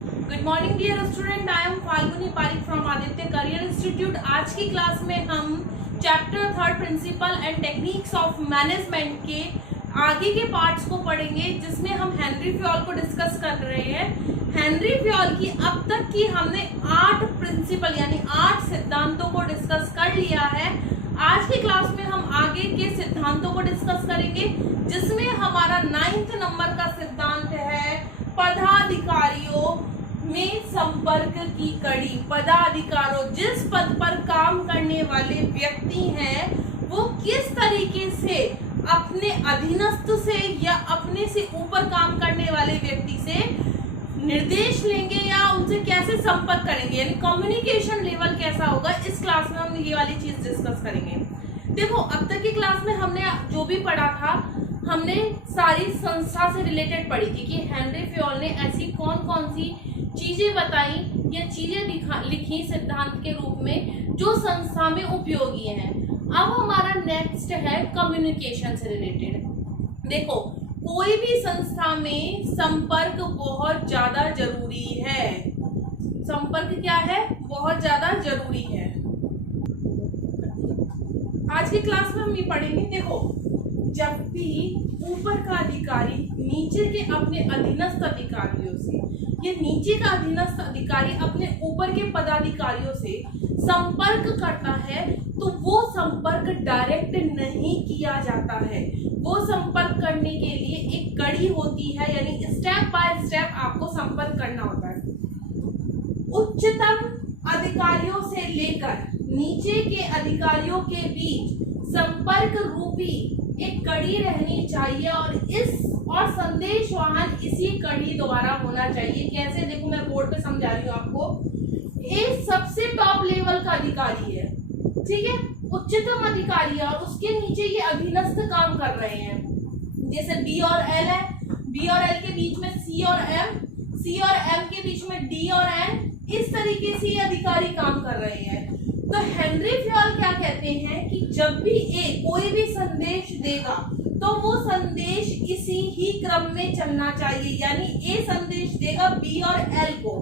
Good morning dear student, I am Falguni Pareek from Aditya career institute. आज की class में हम chapter 3 principle and techniques of management के आगे के पार्ट्स को पढ़ेंगे, जिसमें हम हेनरी फ्योल को डिस्कस कर रहे हैं। हेनरी फ्योल की अब तक की हमने 8 प्रिंसिपल यानी 8 सिद्धांतों को डिस्कस कर लिया है। आज की क्लास में हम आगे के सिद्धांतों को डिस्कस करेंगे, जिसमें हमारा 9th नंबर का सिद्धांत है पदाधिकारियों में संपर्क की कड़ी। पदाधिकारों, जिस पद पर काम करने वाले व्यक्ति हैं, वो किस तरीके से अपने अधीनस्थ से या अपने से ऊपर काम करने वाले व्यक्ति से निर्देश लेंगे या उनसे कैसे संपर्क करेंगे, यानी कम्युनिकेशन लेवल कैसा होगा। इस क्लास में हम ये वाली चीज डिस्कस करेंगे। देखो, अब तक की क्लास में हमने जो भी पढ़ा था, हमने सारी संस्था से रिलेटेड पढ़ी थी कि हेनरी फ्योल ने ऐसी कौन कौन सी चीजें बताई या चीजें लिखी सिद्धांत के रूप में जो संस्था में उपयोगी हैं। अब हमारा नेक्स्ट है कम्युनिकेशन से रिलेटेड। देखो, कोई भी संस्था में संपर्क बहुत ज्यादा जरूरी है। संपर्क क्या है? बहुत ज्यादा जरूरी है। आज की क्लास में हम ये पढ़ेंगे। देखो, जब भी ऊपर का अधिकारी नीचे के अपने अधीनस्थ अधिकारियों से या नीचे का अधीनस्थ अधिकारी अपने ऊपर के पदाधिकारियों से संपर्क करता है, तो वो संपर्क डायरेक्ट नहीं किया जाता है। वो संपर्क करने के लिए एक कड़ी होती है, यानी स्टेप बाय स्टेप आपको संपर्क करना होता है। उच्चतम अधिकारियों से लेकर नीचे के अधिकारियों के बीच संपर्क रूपी एक कड़ी रहनी चाहिए और संदेश वाहन इसी कड़ी द्वारा होना चाहिए। कैसे? देखो, मैं बोर्ड पे समझा रही हूँ आपको। ये सबसे टॉप लेवल का अधिकारी है, ठीक है, उच्चतम अधिकारी है, और उसके नीचे ये अधीनस्थ काम कर रहे हैं। जैसे बी और एल है, बी और एल के बीच में सी और एम, सी और एम के बीच में डी और एन, इस तरीके से ये अधिकारी काम कर रहे हैं। तो हेनरी फ्योल क्या कहते हैं कि जब भी ए कोई भी संदेश देगा तो वो संदेश इसी ही क्रम में चलना चाहिए। यानी ए संदेश देगा बी और एल को,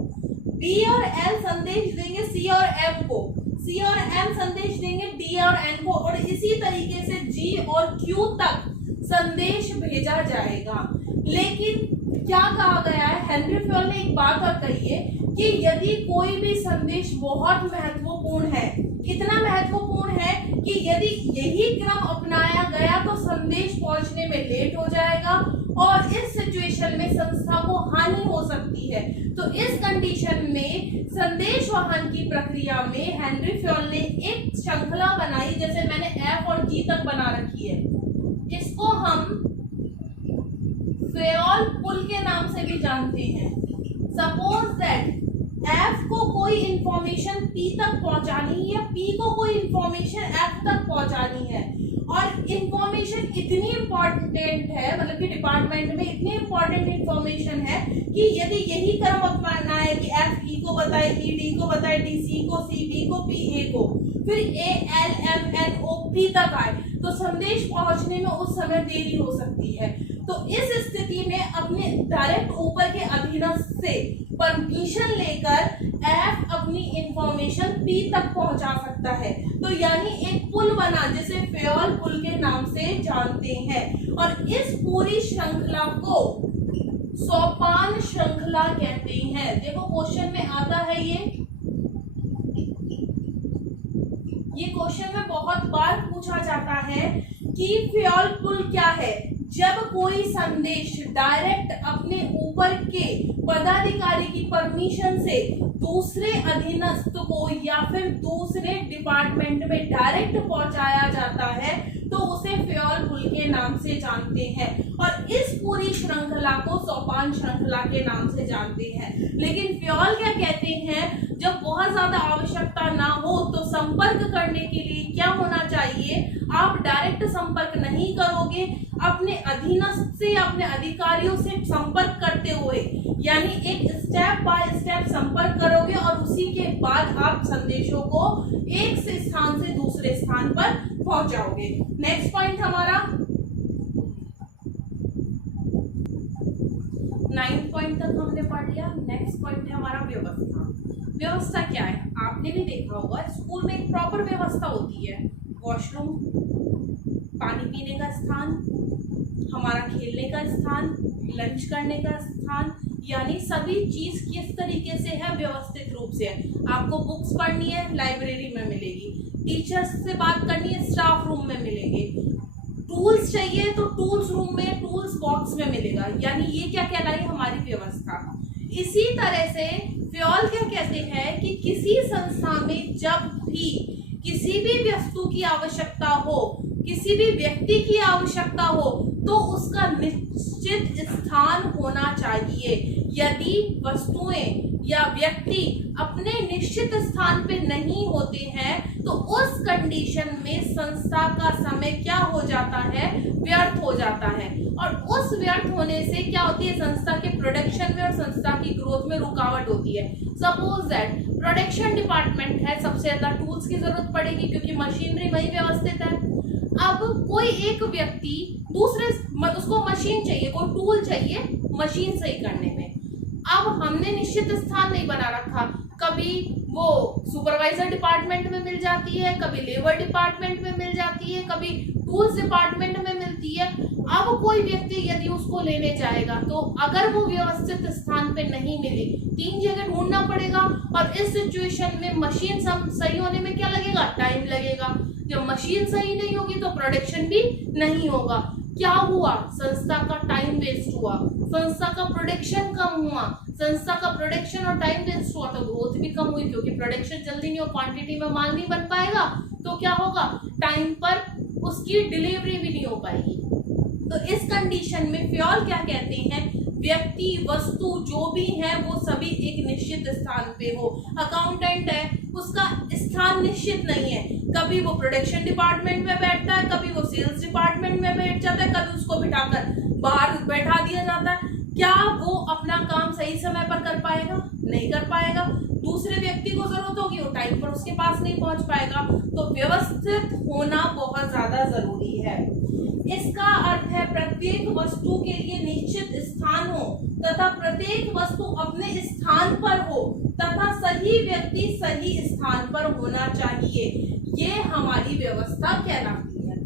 बी और एल संदेश देंगे सी और एम को, सी और एम संदेश देंगे डी और एन को, और इसी तरीके से जी और क्यू तक संदेश भेजा जाएगा। लेकिन क्या कहा गया है? हेनरी फ्योल ने एक बात और कही है कि यदि कोई भी संदेश बहुत महत्वपूर्ण है, इतना महत्वपूर्ण है कि यदि यही क्रम अपनाया गया तो संदेश पहुंचने में लेट हो जाएगा और इस सिचुएशन में संस्था को हानि हो सकती है। तो इस कंडीशन में संदेश वाहन की प्रक्रिया में हेनरी फ्योल ने एक श्रृंखला बनाई, जैसे मैंने एफ और जी तक बना रखी है। इसको हम फ्योल पुल के नाम से भी जानते हैं। सपोज दैट एफ को कोई इंफॉर्मेशन पी तक पहुंचानी है, पी को कोई इंफॉर्मेशन एफ तक पहुंचानी है, और इंफॉर्मेशन इतनी इंपॉर्टेंट है, मतलब कि डिपार्टमेंट में इतनी इंपॉर्टेंट इंफॉर्मेशन है कि यदि यही क्रम अपनाना है कि एफ ई को बताए, ई डी को बताए, डी सी को, सी बी को, पी ए को, फिर A L M N O P तक आए, तो संदेश पहुंचने में उस समय देरी हो सकती है। तो इस स्थिति में अपने डायरेक्ट ऊपर के अधीनस्थ से परमिशन लेकर एफ अपनी इंफॉर्मेशन पी तक पहुंचा सकता है। तो यानी एक पुल बना, जिसे फ्योल पुल के नाम से जानते हैं, और इस पूरी श्रृंखला को सोपान श्रृंखला कहते हैं। देखो, क्वेश्चन में आता है ये क्वेश्चन में बहुत बार पूछा जाता है कि फ्योल पुल क्या है। जब कोई संदेश डायरेक्ट अपने ऊपर के पदाधिकारी की परमिशन से दूसरे अधीनस्थ को या फिर दूसरे डिपार्टमेंट में डायरेक्ट पहुंचाया जाता है, तो उसे फ्योल पुल के नाम से जानते हैं, और इस पूरी श्रृंखला को सोपान श्रृंखला के नाम से जानते हैं। लेकिन फ्योल क्या कहते हैं? जब बहुत ज्यादा आवश्यकता ना हो तो संपर्क करने के लिए क्या होना चाहिए? आप डायरेक्ट संपर्क नहीं करोगे, अपने अधीनस्थ से, अपने अधिकारियों से संपर्क करते हुए, यानी एक स्टेप बाय स्टेप संपर्क करोगे, और उसी के बाद आप संदेशों को एक से स्थान से दूसरे स्थान पर पहुंचाओगे। नेक्स्ट पॉइंट हमारा 9th पॉइंट तक हमने पढ़ लिया। नेक्स्ट पॉइंट है हमारा व्यवस्था। व्यवस्था क्या है? आपने भी देखा होगा स्कूल में एक प्रॉपर व्यवस्था होती है। वॉशरूम, पानी पीने का स्थान, हमारा खेलने का स्थान, लंच करने का स्थान, यानी सभी चीज किस तरीके से है, व्यवस्थित रूप से है। आपको बुक्स पढ़नी है, लाइब्रेरी में मिलेगी। टीचर्स से बात करनी है, स्टाफ रूम में मिलेंगे। टूल्स चाहिए तो टूल्स रूम में, टूल्स बॉक्स में मिलेगा। यानी ये क्या कहलाई? हमारी व्यवस्था। इसी तरह से फ्योल क्या कहते हैं कि किसी संस्था में जब भी किसी भी वस्तु की आवश्यकता हो, किसी भी व्यक्ति की आवश्यकता हो, तो उसका निश्चित स्थान होना चाहिए। यदि वस्तुएं या व्यक्ति अपने निश्चित स्थान पे नहीं होते हैं तो उस कंडीशन में संस्था का समय क्या हो जाता है? व्यर्थ हो जाता है। और उस व्यर्थ होने से क्या होती है? संस्था के प्रोडक्शन में और संस्था की ग्रोथ में रुकावट होती है। सपोज दैट प्रोडक्शन डिपार्टमेंट है, सबसे ज्यादा टूल्स की जरूरत पड़ेगी क्योंकि मशीनरी वही व्यवस्थित है। अब कोई एक व्यक्ति दूसरे, उसको मशीन चाहिए, कोई टूल चाहिए मशीन सही करने में। अब हमने निश्चित स्थान नहीं बना रखा, कभी वो सुपरवाइजर डिपार्टमेंट में मिल जाती है, कभी लेबर डिपार्टमेंट में मिल जाती है, कभी टूल्स डिपार्टमेंट में मिलती है। अब कोई व्यक्ति यदि उसको लेने जाएगा तो अगर वो व्यवस्थित स्थान पे नहीं मिली, 3 जगह ढूंढना पड़ेगा। और इस सिचुएशन में मशीन सही होने में क्या लगेगा? टाइम लगेगा। जब मशीन सही नहीं होगी तो प्रोडक्शन भी नहीं होगा। क्या हुआ? संस्था का टाइम वेस्ट हुआ, संस्था का प्रोडक्शन कम हुआ। संस्था का प्रोडक्शन और टाइम वेस्ट हुआ तो ग्रोथ भी कम हुई, क्योंकि प्रोडक्शन जल्दी नहीं हो, क्वांटिटी में माल नहीं बन पाएगा तो क्या होगा? टाइम पर उसकी डिलीवरी भी नहीं हो पाएगी। तो इस कंडीशन में फ्योल क्या कहते हैं? व्यक्ति, वस्तु जो भी है वो सभी एक निश्चित स्थान पे हो। अकाउंटेंट है, उसका स्थान निश्चित नहीं है, कभी वो प्रोडक्शन डिपार्टमेंट में बैठता है, कभी वो सेल्स डिपार्टमेंट में बैठ जाता है, कभी उसको बिठाकर बाहर बैठा दिया जाता है। क्या वो अपना काम सही समय पर कर पाएगा? नहीं कर पाएगा। दूसरे व्यक्ति को जरूरत होगी, वो टाइम पर उसके पास नहीं पहुंच पाएगा। तो व्यवस्थित होना बहुत ज्यादा जरूरी है। इसका अर्थ है प्रत्येक वस्तु के लिए निश्चित स्थान हो तथा प्रत्येक वस्तु अपने स्थान पर हो तथा सही व्यक्ति सही स्थान पर होना चाहिए। ये हमारी व्यवस्था कहलाती है।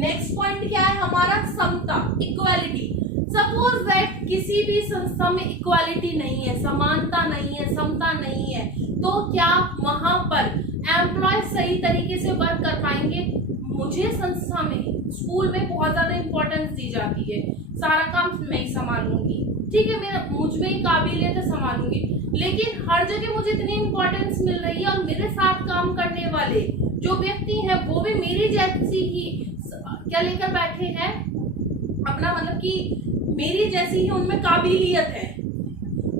नेक्स्ट पॉइंट क्या है हमारा? समता, इक्वालिटी। सपोज दैट किसी भी संस्था में इक्वालिटी नहीं है, समानता नहीं है, समता नहीं है, तो क्या वहां पर एम्प्लॉय सही तरीके से वर्क कर पाएंगे? मुझे संस्था में, स्कूल में बहुत ज्यादा इंपॉर्टेंस दी जाती है, सारा काम मैं ही संभालूंगी, ठीक है, मेरा मुझ में ही काबिलियत है, संभालूंगी। लेकिन हर जगह मुझे इतनी इंपॉर्टेंस मिल रही है और मेरे साथ काम करने वाले जो व्यक्ति हैं वो भी मेरी जैसी ही क्या लेकर बैठे हैं, अपना मतलब कि मेरी जैसी ही उनमें काबिलियत है।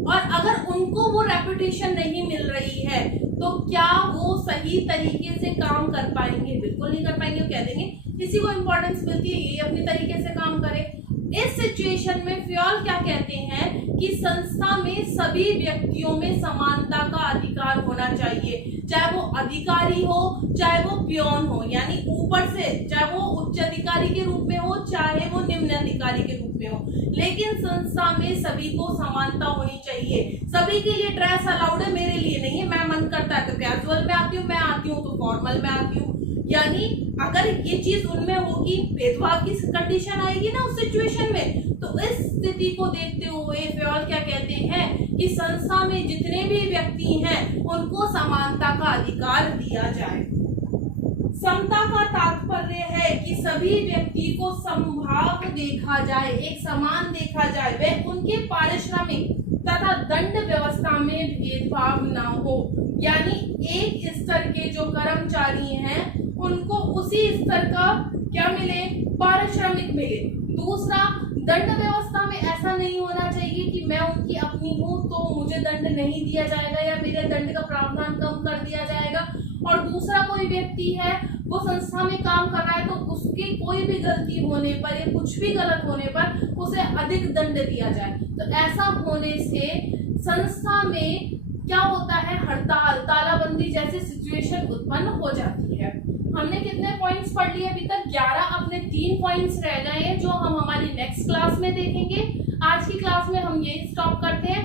और अगर उनको वो रेपुटेशन नहीं मिल रही है तो क्या वो सही तरीके से काम कर पाएंगे? बिल्कुल नहीं कर पाएंगे। वो कह देंगे किसी को इंपॉर्टेंस मिलती है, ये अपने तरीके से काम करे। इस सिचुएशन में फ्योल क्या कहते हैं कि संस्था में सभी व्यक्तियों में समानता का अधिकार होना चाहिए, चाहे वो अधिकारी हो चाहे वो पियोन हो, यानी ऊपर से, चाहे वो उच्च अधिकारी के रूप में हो चाहे वो निम्न अधिकारी के रूप में हो, लेकिन संस्था में सभी को समानता होनी चाहिए। सभी के लिए ड्रेस अलाउड है, मेरे लिए नहीं है। मैं मन करता है तो कैजुअल में आती हूँ, मैं आती हूँ तो फॉर्मल में आती हूँ। यानी अगर ये चीज उनमें होगी, भेदभाव की कंडीशन आएगी ना उस सिचुएशन में, तो इस स्थिति को देखते हुए फ्योल क्या कहते हैं कि संस्था में जितने भी व्यक्ति हैं उनको समानता का अधिकार दिया जाए। समता का तात्पर्य है कि सभी व्यक्ति को समभाव देखा जाए, एक समान देखा जाए, वे उनके पारिश्रमिक तथा दंड व्यवस्था में भेदभाव न हो। यानी एक स्तर के जो कर्मचारी हैं उनको उसी स्तर का क्या मिले? पारिश्रमिक मिले। दूसरा, दंड व्यवस्था में ऐसा नहीं होना चाहिए कि मैं उनकी अपनी हूं तो मुझे दंड नहीं दिया जाएगा या मेरे दंड का प्रावधान कम कर दिया जाएगा। और दूसरा, कोई व्यक्ति है वो संस्था में काम कर रहा है तो उसकी कोई भी गलती होने पर या कुछ भी गलत होने पर उसे अधिक दंड दिया जाए। तो ऐसा होने से संस्था में क्या होता है? हड़ताल, तालाबंदी जैसी सिचुएशन उत्पन्न हो जाती है। हमने कितने पॉइंट्स पढ़ लिए अभी तक? 11। अपने 3 पॉइंट्स रह गए हैं जो हम हमारी नेक्स्ट क्लास में देखेंगे। आज की क्लास में हम ये यही स्टॉप करते हैं।